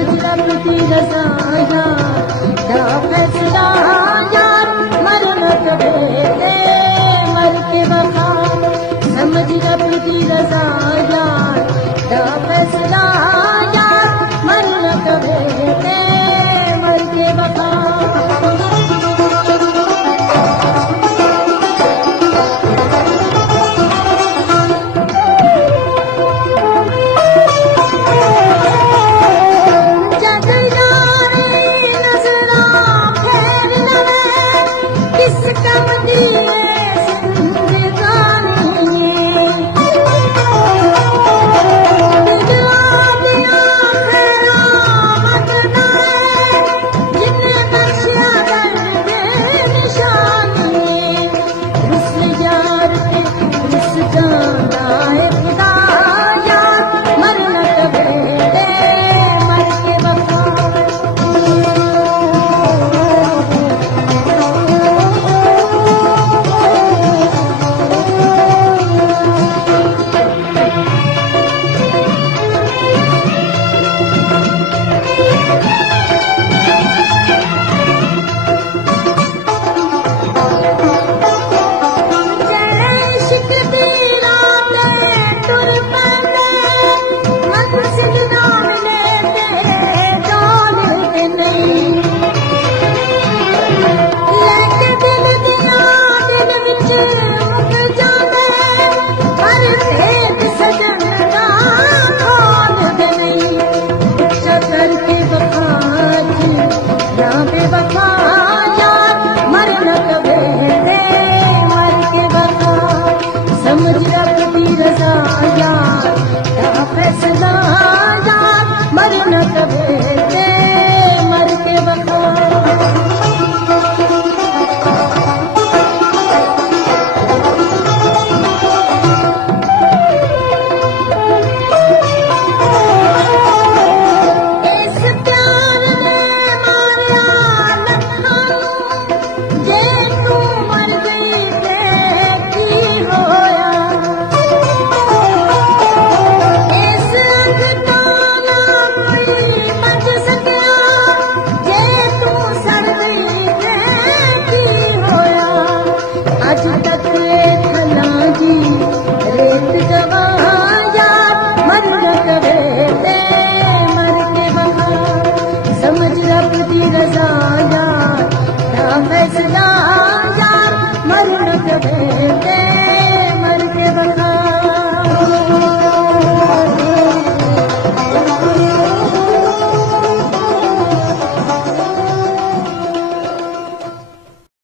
समझ रब की रजा यार, क्या फैसला यार, मर न कभी ते मर के वफा। समझ रब की रजा यार, क्या फैसला यार, मर न कभी ते मर के वफा। समझ रब की रजा यार, क्या फैसला यार, मर न कभी